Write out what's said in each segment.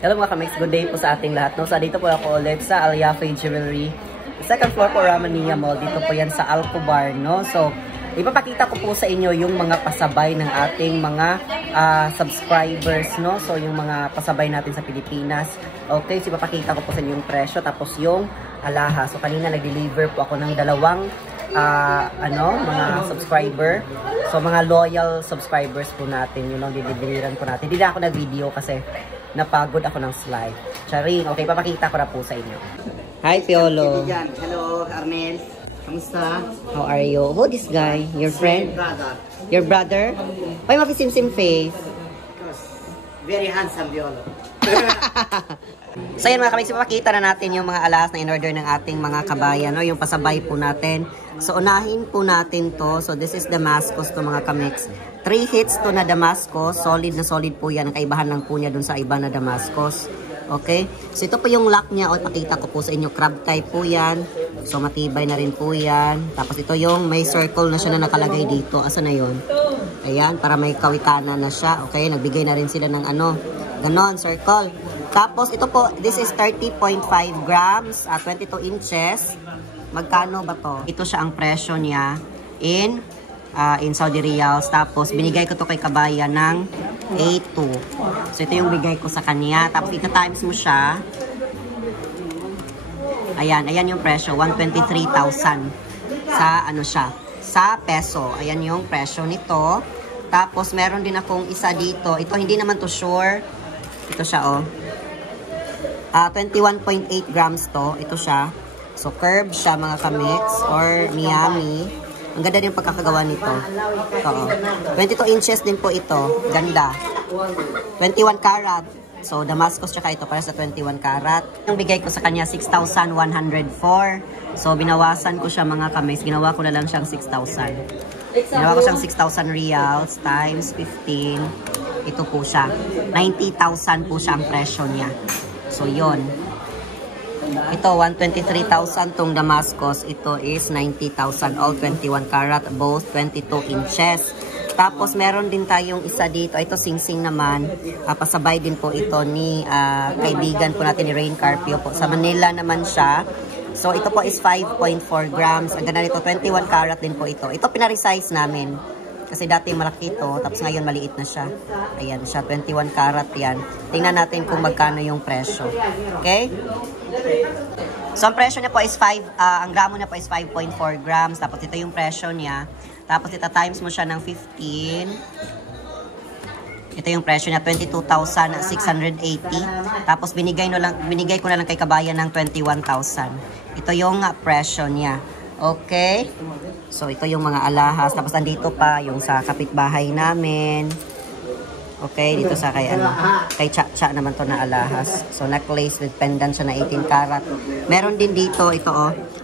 Hello mga kamix, good day po sa ating lahat. No? So dito po ako ulit sa Alyafe Jewelry. Second floor po Ramania Mall. Dito po yan sa Alcobar. No? So ipapakita ko po sa inyo yung mga pasabay ng ating mga subscribers. No? So yung mga pasabay natin sa Pilipinas. Okay, so ipapakita ko po sa inyo yung presyo. Tapos yung alahas. So kanina nag-deliver po ako ng dalawang mga subscriber. So mga loyal subscribers po natin. Yun ang dideliveran po natin. Hindi na ako nag-video kasi napagod ako ng slide. Charing, okay, papakita ko na po sa inyo. Hi, Piolo. Hello, Arnel. Kamusta? How are you? Who this guy? Your friend? Brother. Your brother? Why mapisim-sim face? Very handsome, Piolo. So yan mga kamix, papakita na natin yung mga alahas na in-order ng ating mga kabayan, no? Yung pasabay po natin. So unahin po natin to. So this is Damascus to mga kamix. 3 hits to na Damascus. Solid na solid po yan. Ang kaibahan lang po niya dun sa iba na Damascus. Okay? So ito po yung lock niya. O pakita ko po sa inyo. Crab type po yan. So matibay na rin po yan. Tapos ito yung may circle na siya na nakalagay dito. Asa na yun? Ayan. Para may kawikanan na siya. Okay? Nagbigay na rin sila ng ganon, circle. Tapos ito po, this is 30.5 grams, 22 inches. Magkano ba to? Ito siya ang presyo niya in Saudi Riyals. Tapos binigay ko to kay kabayan ng 82. So ito yung bigay ko sa kanya. Tapos ito times mo siya. Ayan yung presyo, 123,000 sa siya, sa peso. Ayan yung presyo nito. Tapos meron din akong isa dito. Ito hindi naman to sure. Ito siya 21.8 grams to. Ito siya. So curve siya mga kamix or Miami. Ang ganda din pagkakagawa nito. Ito 22 inches din po ito. Ganda. 21 karat. So Damascus tsaka ito para sa 21 karat. Yung bigay ko sa kanya 6,104. So binawasan ko siya mga kamix. Ginawa ko na lang siyang 6,000. Ginawa ko siyang 6,000 reals times 15. Ito po siya. 90,000 po siya ang presyo niya. So yon. Ito 123,000 tong Damascus. Ito is 90,000 all 21 karat, both 22 inches. Tapos meron din tayong isa dito. Ito sing-sing naman. Pasabay din po ito ni kaibigan po natin ni Rain Carpio po. Sa Manila naman siya. So ito po is 5.4 grams. Ang ganda nito 21 karat din po ito. Ito pinaresize namin. Kasi dati malaki ito. Tapos ngayon maliit na siya. Ayan siya. 21 karat yan. Tingnan natin kung magkano yung presyo. Okay? So, ang presyo niya po is ang gramo niya po is 5.4 grams. Tapos, ito yung presyo niya. Tapos, ito times mo siya ng 15. Ito yung presyo niya, 22,680. Tapos, binigay ko na lang kay kabayan ng 21,000. Ito yung presyo niya. Okay? So, ito yung mga alahas. Tapos, andito pa yung sa kapitbahay namin. Okay, dito sa kay Cha naman to na alahas. So necklace with pendant siya na 18 karat. Meron din dito ito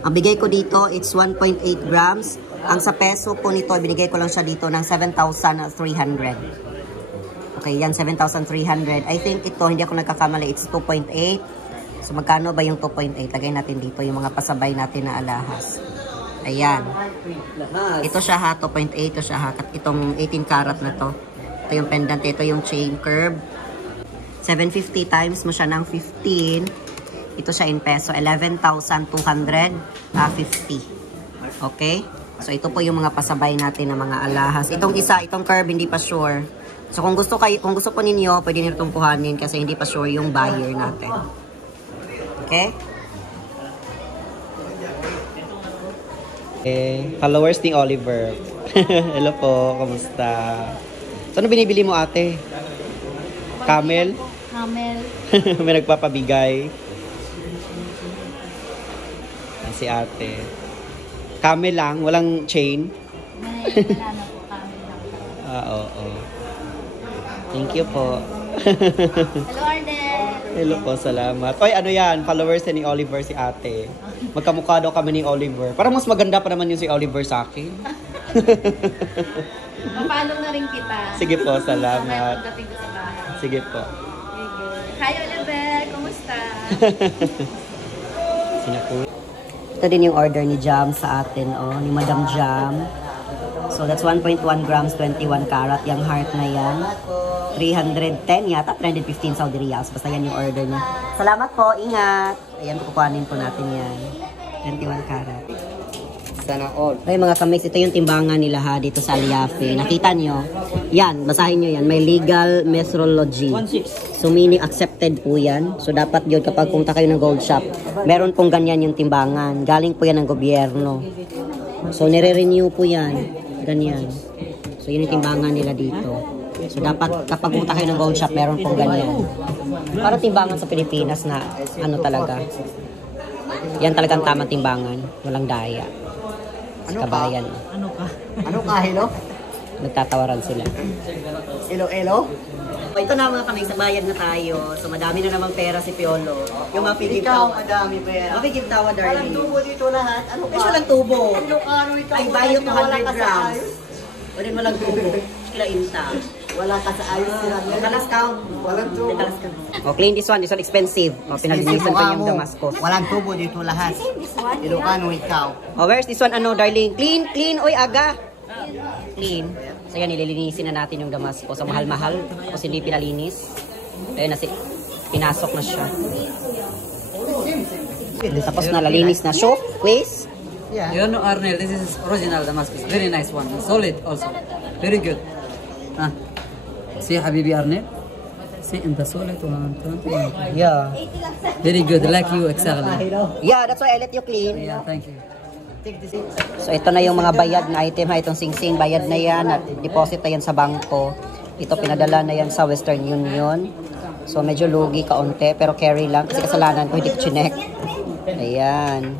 Ang bigay ko dito it's 1.8 grams. Ang sa peso po nito binigay ko lang siya dito ng 7,300. Okay, yan 7,300. I think ito hindi ako nagkakamali, it's 2.8. So magkano ba yung 2.8? Lagay natin dito yung mga pasabay natin na alahas. Ayan. Ito siya ha, 2.8 ito siya ha. Itong 18 karat na to. Ito yung pendant, ito yung chain curve. 750 times mo siya ng 15. Ito siya in peso, 11,250. Okay? So ito po yung mga pasabay natin ng mga alahas. Itong isa, itong curve hindi pa sure. So kung gusto po ninyo, pwede niyo itong kuhanin kasi hindi pa sure yung buyer natin. Okay? Followers ni Oliver. Hello po, kamusta? So, ano binibili mo ate? Camel? Camel. May nagpapabigay. Si ate. Camel lang, walang chain. Wala na po, camel lang. Oo. Thank you po. Hello, Arnel. Hello po, salamat. Oy, ano yan? Followers ni Oliver si ate. Magkamukha daw kami ni Oliver. Parang mas maganda pa naman yung si Oliver sa akin. Mapalo na rin kita. Sige po, salamat. Pagdating ko sa bahay. Sige po. Hi, Oliver. Kumusta? Ito din yung order ni Jam sa atin, ni Madam Jam. So that's 1.1 grams, 21 karat. Yung heart na yan. 310 yata, 315 Saudi Riyals. Basta yan yung order niya. Salamat po, ingat. Ayan, kukuhanin po natin yan. 21 karat. Sana all. Okay mga kamix, ito yung timbangan nila ha dito sa Aliafe. Nakita nyo? Yan, basahin nyo yan. May legal metrology. So meaning accepted po yan. So dapat yun kapag punta kayo ng gold shop, meron pong ganyan yung timbangan. Galing po yan ng gobyerno. So nire-renew po yan. Ganyan. So yun yung timbangan nila dito. So dapat kapag punta kayo ng gold shop, meron pong ganyan. Parang timbangan sa Pilipinas na ano talaga. Yan talagang tamang timbangan. Walang daya. Sa kabayan. Ano ka, hello? Nagtatawaran sila. Hello, hello? Ito na mga kaming, sa bayad na tayo. So madami na namang pera si Piolo. Yung mga Ikaw, pigitawa. madami pera. Mapigitawa, Walang darling. tubo dito lahat. Ano ka? Presyo lang tubo. Ilocano ikaw. Ay, bayo wala 200 ka sa grams. ayos. Wala mo lang tubo. Kila inta. Wala ka sa ayos sila. Talas count. Walang tubo. Talas count. Oh, clean this one. This one expensive. Oh, pinalinisan ko yung Damascus. Walang tubo dito lahat. Ilocano ikaw. Oh, where's this one? Ano, darling? Clean, clean. Oy, aga. Clean. So yan, nililinisin na natin yung Damascus. Ang mahal-mahal. Tapos hindi pinalinis. Ayun na, pinasok na siya. Tapos nalalinis na. Show, quiz. Yeah. You know, Arnel, this is original Damascus. Very nice one. Solid also. Very good. See, Habibi Arnel? See, in the solid one. Yeah. Very good. Like you, exactly. Yeah, that's why I let you clean. Yeah, thank you. So ito na yung mga bayad na item ha. Itong sing-sing, bayad na yan. At deposit na yan sa bangko. Ito pinadala na yan sa Western Union. So medyo lugi kaunti, pero carry lang. Kasi kasalanan ko, hindi ko chinek. Ayan.